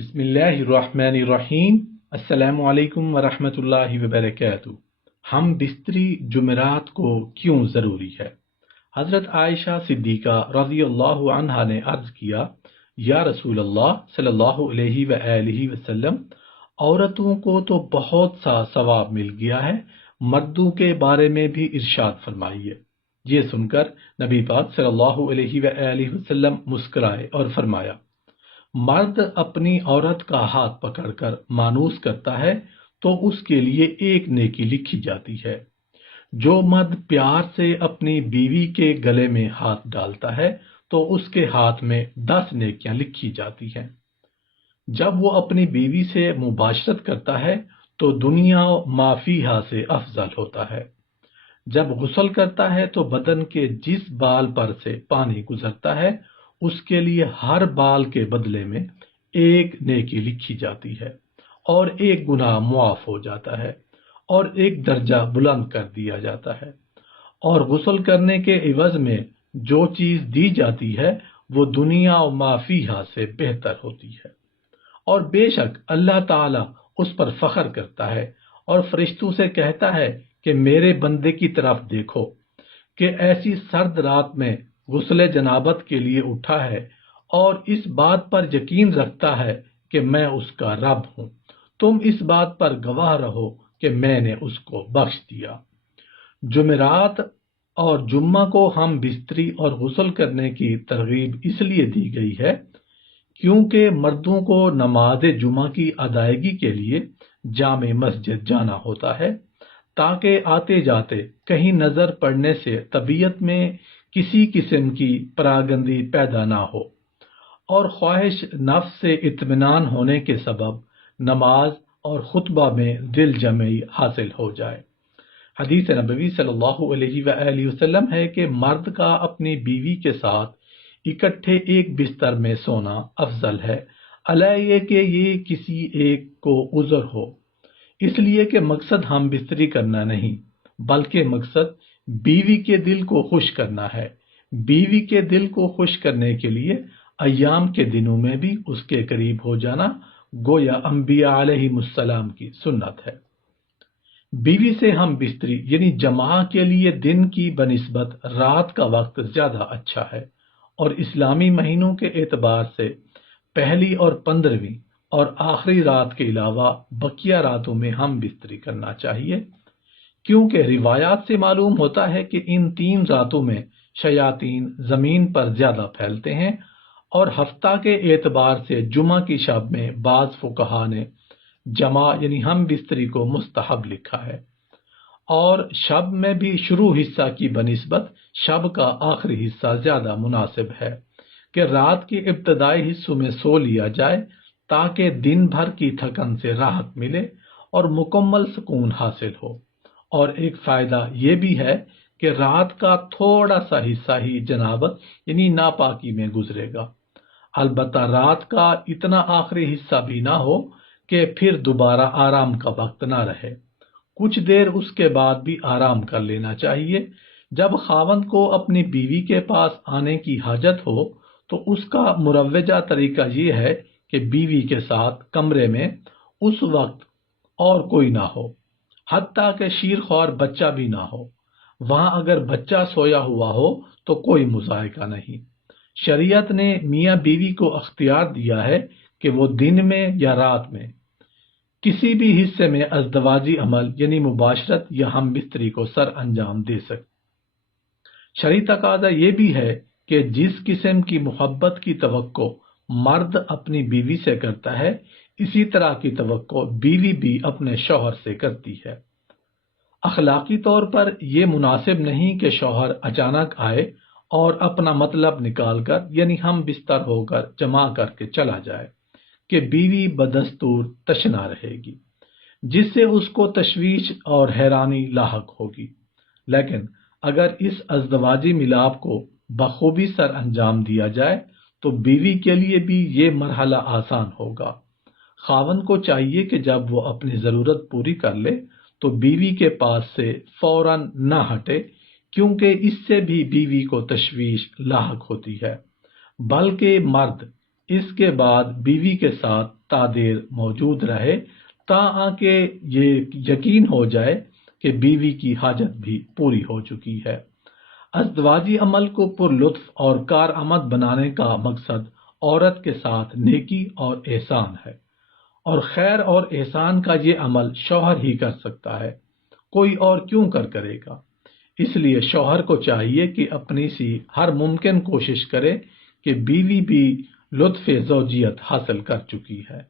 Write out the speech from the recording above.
بسم اللہ الرحمن الرحیم۔ السلام علیکم ورحمۃ اللہ وبرکاتہ۔ ہم بستری جمعرات کو کیوں ضروری ہے؟ حضرت عائشہ صدیقہ رضی اللہ عنہا نے عرض کیا، یا رسول اللہ صلی اللہ علیہ وآلہ وسلم، عورتوں کو تو بہت سا ثواب مل گیا ہے، مردوں کے بارے میں بھی ارشاد فرمائیے۔ یہ سن کر نبی پاک صلی اللہ علیہ وآلہ وسلم مسکرائے اور فرمایا، مرد اپنی عورت کا ہاتھ پکڑ کر مانوس کرتا ہے تو اس کے لیے ایک نیکی لکھی جاتی ہے۔ جو مرد پیار سے اپنی بیوی کے گلے میں ہاتھ ڈالتا ہے تو اس کے ہاتھ میں 10 نیکیاں لکھی جاتی ہیں۔ جب وہ اپنی بیوی سے مباشرت کرتا ہے تو دنیا ما فیہا سے افضل ہوتا ہے۔ جب غسل کرتا ہے تو بدن کے جس بال پر سے پانی گزرتا ہے اس کے لیے ہر بال کے بدلے میں ایک نیکی لکھی جاتی ہے اور ایک گناہ معاف ہو جاتا ہے اور ایک درجہ بلند کر دیا جاتا ہے، اور غسل کرنے کے عوض میں جو چیز دی جاتی ہے وہ دنیا و ما فیہا سے بہتر ہوتی ہے۔ اور بے شک اللہ تعالیٰ اس پر فخر کرتا ہے اور فرشتوں سے کہتا ہے کہ میرے بندے کی طرف دیکھو کہ ایسی سرد رات میں غسل جنابت کے لیے اٹھا ہے اور اس بات پر یقین رکھتا ہے کہ میں اس کا رب ہوں۔ تم اس بات پر گواہ رہو کہ میں نے اس کو بخش دیا۔ جمعرات اور جمعہ کو ہم بستری اور غسل کرنے کی ترغیب اس لیے دی گئی ہے کیونکہ مردوں کو نماز جمعہ کی ادائیگی کے لیے جامع مسجد جانا ہوتا ہے تاکہ آتے جاتے کہیں نظر پڑنے سے طبیعت میں کسی قسم کی پراگندی پیدا نہ ہو اور خواہش نفس سے اطمینان ہونے کے سبب نماز اور خطبہ میں دل جمعی حاصل ہو جائے۔ حدیث نبوی صلی اللہ علیہ وآلہ وسلم ہے کہ مرد کا اپنی بیوی کے ساتھ اکٹھے ایک بستر میں سونا افضل ہے، علیہ کہ یہ کسی ایک کو عذر ہو۔ اس لیے کہ مقصد ہم بستری کرنا نہیں بلکہ مقصد بیوی کے دل کو خوش کرنا ہے۔ بیوی کے دل کو خوش کرنے کے لیے ایام کے دنوں میں بھی اس کے قریب ہو جانا گویا انبیاء علیہ السلام کی سنت ہے۔ بیوی سے ہم بستری یعنی جماع کے لیے دن کی بنسبت رات کا وقت زیادہ اچھا ہے، اور اسلامی مہینوں کے اعتبار سے پہلی اور 15ویں اور آخری رات کے علاوہ بقیہ راتوں میں ہم بستری کرنا چاہیے، کیونکہ روایات سے معلوم ہوتا ہے کہ ان 3 راتوں میں شیاطین زمین پر زیادہ پھیلتے ہیں، اور ہفتہ کے اعتبار سے جمعہ کی شب میں بعض فقہا نے جماع یعنی ہم بستری کو مستحب لکھا ہے، اور شب میں بھی شروع حصہ کی بنسبت شب کا آخری حصہ زیادہ مناسب ہے کہ رات کے ابتدائی حصوں میں سو لیا جائے تاکہ دن بھر کی تھکن سے راحت ملے اور مکمل سکون حاصل ہو۔ اور ایک فائدہ یہ بھی ہے کہ رات کا تھوڑا سا حصہ ہی جنابت یعنی ناپاکی میں گزرے گا، البتہ رات کا اتنا آخری حصہ بھی نہ ہو کہ پھر دوبارہ آرام کا وقت نہ رہے۔ کچھ دیر اس کے بعد بھی آرام کر لینا چاہیے۔ جب خاوند کو اپنی بیوی کے پاس آنے کی حاجت ہو تو اس کا مروجہ طریقہ یہ ہے کہ بیوی کے ساتھ کمرے میں اس وقت اور کوئی نہ ہو، حتیٰ کہ شیرخوار بچہ بھی نہ ہو۔ وہاں اگر بچہ سویا ہوا ہو تو کوئی مذائقہ نہیں۔ شریعت نے میاں بیوی کو اختیار دیا ہے کہ وہ دن میں یا رات میں کسی بھی حصے میں ازدواجی عمل یعنی مباشرت یا ہم بستری کو سر انجام دے سکتے۔ شرعی تقاضا یہ بھی ہے کہ جس قسم کی محبت کی توقع مرد اپنی بیوی سے کرتا ہے اسی طرح کی توقع بیوی بھی اپنے شوہر سے کرتی ہے۔ اخلاقی طور پر یہ مناسب نہیں کہ شوہر اچانک آئے اور اپنا مطلب نکال کر یعنی ہم بستر ہو کر جمع کر کے چلا جائے کہ بیوی بدستور تشنا رہے گی، جس سے اس کو تشویش اور حیرانی لاحق ہوگی۔ لیکن اگر اس ازدواجی ملاپ کو بخوبی سر انجام دیا جائے تو بیوی کے لیے بھی یہ مرحلہ آسان ہوگا۔ خاوند کو چاہیے کہ جب وہ اپنی ضرورت پوری کر لے تو بیوی کے پاس سے فوراً نہ ہٹے، کیونکہ اس سے بھی بیوی کو تشویش لاحق ہوتی ہے، بلکہ مرد اس کے بعد بیوی کے ساتھ تادیر موجود رہے تاکہ یہ یقین ہو جائے کہ بیوی کی حاجت بھی پوری ہو چکی ہے۔ ازدواجی عمل کو پر لطف اور کارآمد بنانے کا مقصد عورت کے ساتھ نیکی اور احسان ہے، اور خیر اور احسان کا یہ عمل شوہر ہی کر سکتا ہے، کوئی اور کیوں کرے گا؟ اس لیے شوہر کو چاہیے کہ اپنی سی ہر ممکن کوشش کرے کہ بیوی بھی لطف زوجیت حاصل کر چکی ہے۔